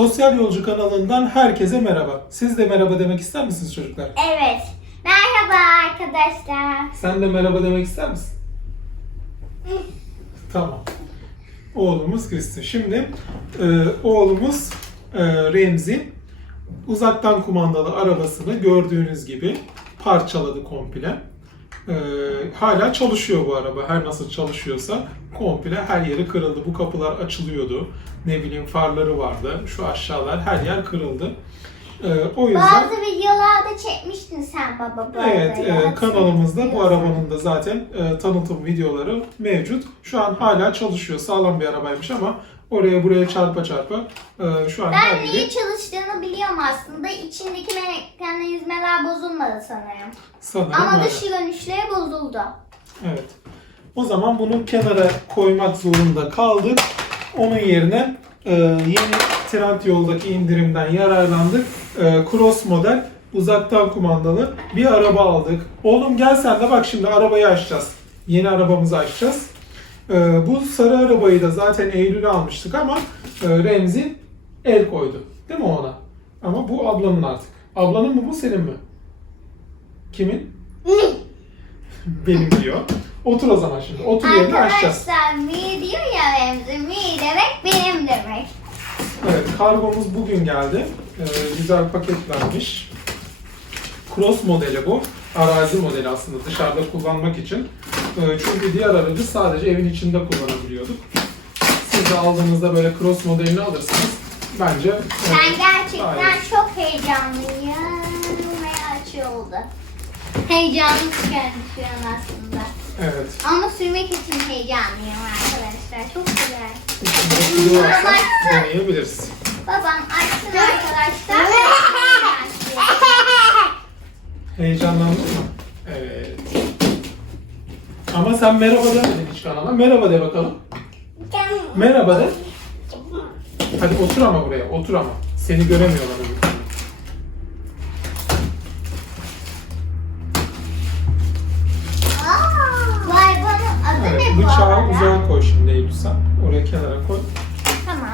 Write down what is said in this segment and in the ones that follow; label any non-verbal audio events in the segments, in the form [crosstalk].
Sosyal Yolcu kanalından herkese merhaba. Siz de merhaba demek ister misiniz çocuklar? Evet. Merhaba arkadaşlar. Sen de merhaba demek ister misin? Tamam. Oğlumuz Kristi. Şimdi e, oğlumuz e, Remzi uzaktan kumandalı arabasını gördüğünüz gibi parçaladı komple. E, hala çalışıyor bu araba. Her nasıl çalışıyorsa komple her yeri kırıldı. Bu kapılar açılıyordu. Ne bileyim farları vardı. Şu aşağılar her yer kırıldı. E, o yüzden Bazı videolarda çekmiştin sen baba böyle. Evet, e, kanalımızda bu arabanın da zaten e, tanıtım videoları mevcut. Şu an hala çalışıyor. Sağlam bir arabaymış ama oraya buraya çarpa çarpa e, şu an her Ben yeri niye çalıştığını biliyorum aslında. İçindeki mekanizmalar bozulmadı sanırım. sanırım Ama öyle. dış görünüşleri bozuldu. Evet. O zaman bunu kenara koymak zorunda kaldık. Onun yerine e, yeni Trend yoldaki indirimden yararlandık. E, Cross model uzaktan kumandalı bir araba aldık. Oğlum gel sen de bak şimdi arabayı açacağız. Yeni arabamızı açacağız. E, bu sarı arabayı da zaten Eylül'e almıştık ama e, Remzi el koydu. Değil mi ona? Ama bu ablanın artık. Ablanın mı bu senin mi? Kimin? [laughs] Benim diyor. Otur o zaman şimdi. Otur yerine açacağız. Arkadaşlar mi diyor ya Remzi. Mi demek benim demek. Evet, kargomuz bugün geldi. Ee, güzel paketlenmiş. Cross modeli bu. Arazi modeli aslında dışarıda kullanmak için. Ee, çünkü diğer aracı sadece evin içinde kullanabiliyorduk. Siz de aldığınızda böyle cross modelini alırsınız. Bence Ben gerçekten gayet- çok heyecanlıyım ve açı oldu. Heyecanlı tükendi şu an aslında. Evet. Ama sürmek için heyecanlıyım arkadaşlar. Çok güzel. İçinde pili varsa deneyebiliriz. Babam açsın arkadaşlar. [laughs] Heyecanlandın mı? Evet. Ama sen merhaba demedin hiç kanala. Merhaba de bakalım. Merhaba de. Hadi otur ama buraya, otur ama. Seni göremiyorlar öbür bu bıçağı arada? uzağa koy şimdi sen. Oraya kenara koy. Tamam.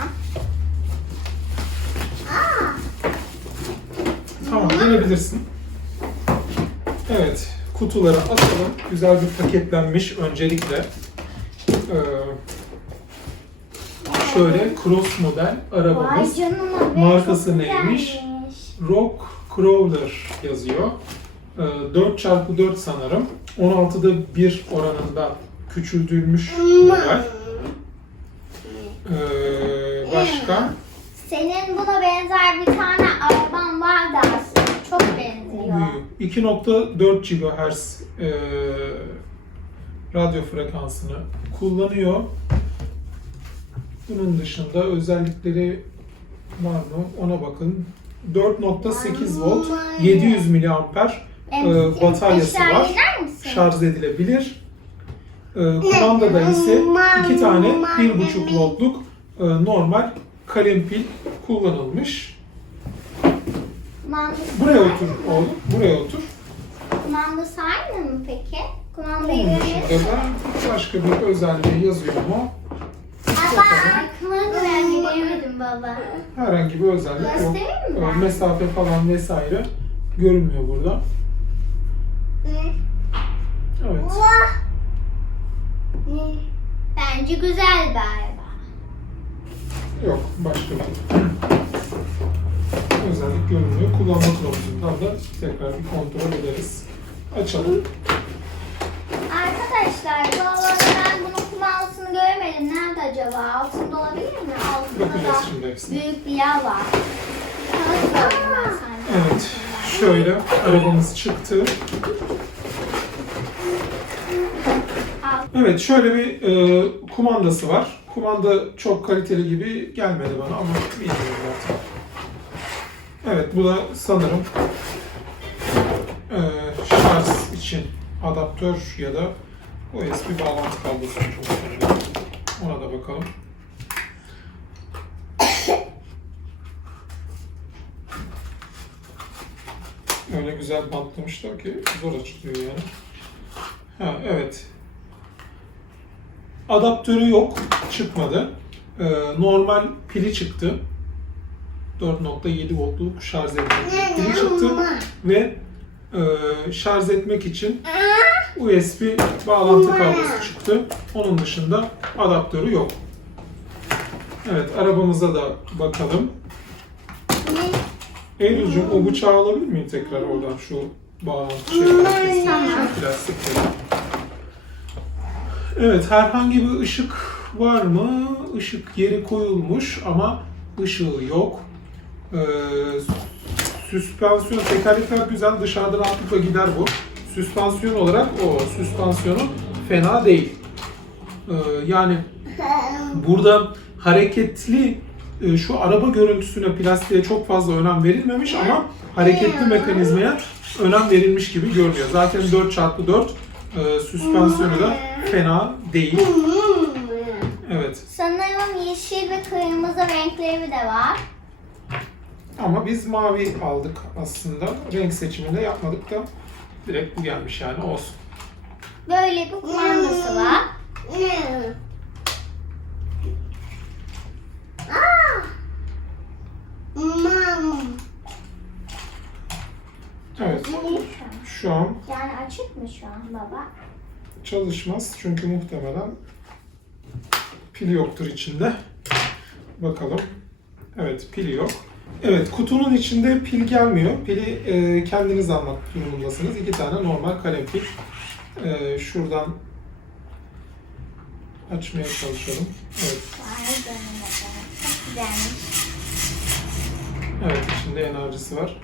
Aa, Tamam, dönebilirsin. Evet, kutuları atalım. Güzel bir paketlenmiş öncelikle. Ee, şöyle cross model vay arabamız. canına be, Markası çok neymiş? güzelmiş. Rock Crawler yazıyor. Ee, 4x4 sanırım. 16'da 1 oranında küçültülmüş model. Ee, başka? Senin buna benzer bir tane araban vardı aslında. Çok benziyor. Büyük. 2.4 GHz e, radyo frekansını kullanıyor. Bunun dışında özellikleri var mı? Ona bakın. 4.8 volt, 700 miliamper e, bataryası var. Şarj edilebilir. E, kumandada ise iki tane 1.5 voltluk e, normal kalem pil kullanılmış. Buraya otur oğlum, buraya otur. Kumandası aynı mı peki? Kumandayı görüyorsun. başka bir özelliği yazıyor mu? Baba, kumandayı göremedim baba. Herhangi bir özellik yok. Mi Ee? Mesafe falan vesaire görünmüyor burada. Evet. Bence güzel bir araba. Yok başka bir özellik görünmüyor. Kullanma kılavuzundan da tekrar bir kontrol ederiz. Açalım. Arkadaşlar bu arada ben bunun kumandasını göremedim. Nerede acaba? Altında olabilir mi? Altında Bakacağız da hepsine. büyük bir yer var. Ben? Evet. Şöyle arabamız çıktı. Evet şöyle bir e, kumandası var. Kumanda çok kaliteli gibi gelmedi bana ama bilmiyorum artık. Evet bu da sanırım e, şarj için adaptör ya da USB bağlantı kablosu. Ona da bakalım. Öyle güzel bantlamışlar ki zor açılıyor yani. Ha, evet. Adaptörü yok, çıkmadı. Ee, normal pili çıktı. 4.7 voltluk şarj edilebilir pili çıktı ve e, şarj etmek için USB bağlantı kablosu çıktı. Onun dışında adaptörü yok. Evet arabamıza da bakalım. Eylül'cüğüm o bıçağı alabilir miyim tekrar oradan şu bağlantı şu plastikleri. Evet herhangi bir ışık var mı? Işık yeri koyulmuş ama ışığı yok. Ee, süspansiyon tekerlekler güzel dışarıda rahatlıkla gider bu. Süspansiyon olarak o süspansiyonu fena değil. Ee, yani burada hareketli e, şu araba görüntüsüne plastiğe çok fazla önem verilmemiş ama hareketli mekanizmaya önem verilmiş gibi görünüyor. Zaten 4x4 e, süspansiyonu da fena değil. Evet. Sanırım yeşil ve kırmızı renkleri de var. Ama biz mavi aldık aslında. Renk seçiminde yapmadık da direkt bu gelmiş yani olsun. Böyle bir kumandası var. Evet. Şu an Yani açık mı şu an baba? Çalışmaz çünkü muhtemelen pil yoktur içinde. Bakalım. Evet pili yok. Evet kutunun içinde pil gelmiyor. Pili e, kendiniz almak durumundasınız. İki tane normal kalem pil. E, şuradan açmaya çalışalım. Evet. Evet içinde enerjisi var.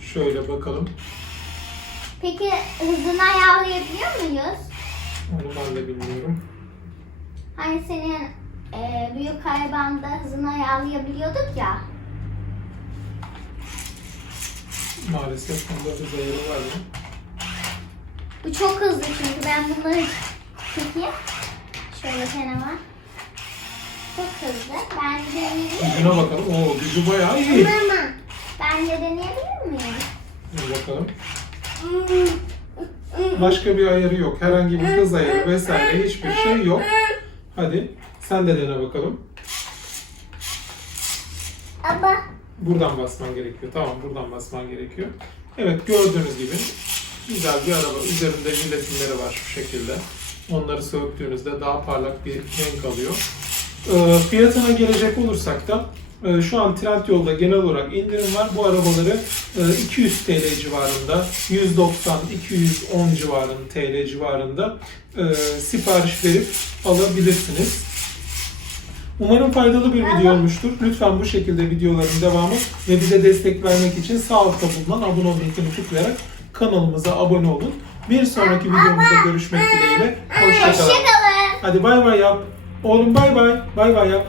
Şöyle bakalım. Peki hızını ayarlayabiliyor muyuz? Onu ben de bilmiyorum. Hani senin e, büyük arabanda hızını ayarlayabiliyorduk ya. Maalesef bunda bir ayarı var mı? Bu çok hızlı çünkü ben bunları çekeyim. Şöyle kenara. Çok hızlı. Ben de deneyebilir miyim? Gücüne bakalım. Oo gücü bayağı iyi. Mama. Ben de deneyebilir miyim? Dur bakalım. Başka bir ayarı yok. Herhangi bir hız ayarı vesaire hiçbir şey yok. Hadi sen de dene bakalım. Ama Buradan basman gerekiyor. Tamam buradan basman gerekiyor. Evet gördüğünüz gibi güzel bir araba. Üzerinde jelatinleri var şu şekilde. Onları söktüğünüzde daha parlak bir renk alıyor. Ee, fiyatına gelecek olursak da şu an Trendyol'da genel olarak indirim var. Bu arabaları e, 200 TL civarında, 190-210 civarında TL civarında e, sipariş verip alabilirsiniz. Umarım faydalı bir video olmuştur. Lütfen bu şekilde videoların devamı ve bize destek vermek için sağ altta bulunan abone ol linkini tıklayarak kanalımıza abone olun. Bir sonraki videomuzda görüşmek dileğiyle. Hoşçakalın. Hadi bay bay yap. Oğlum bay bay. Bay bay yap.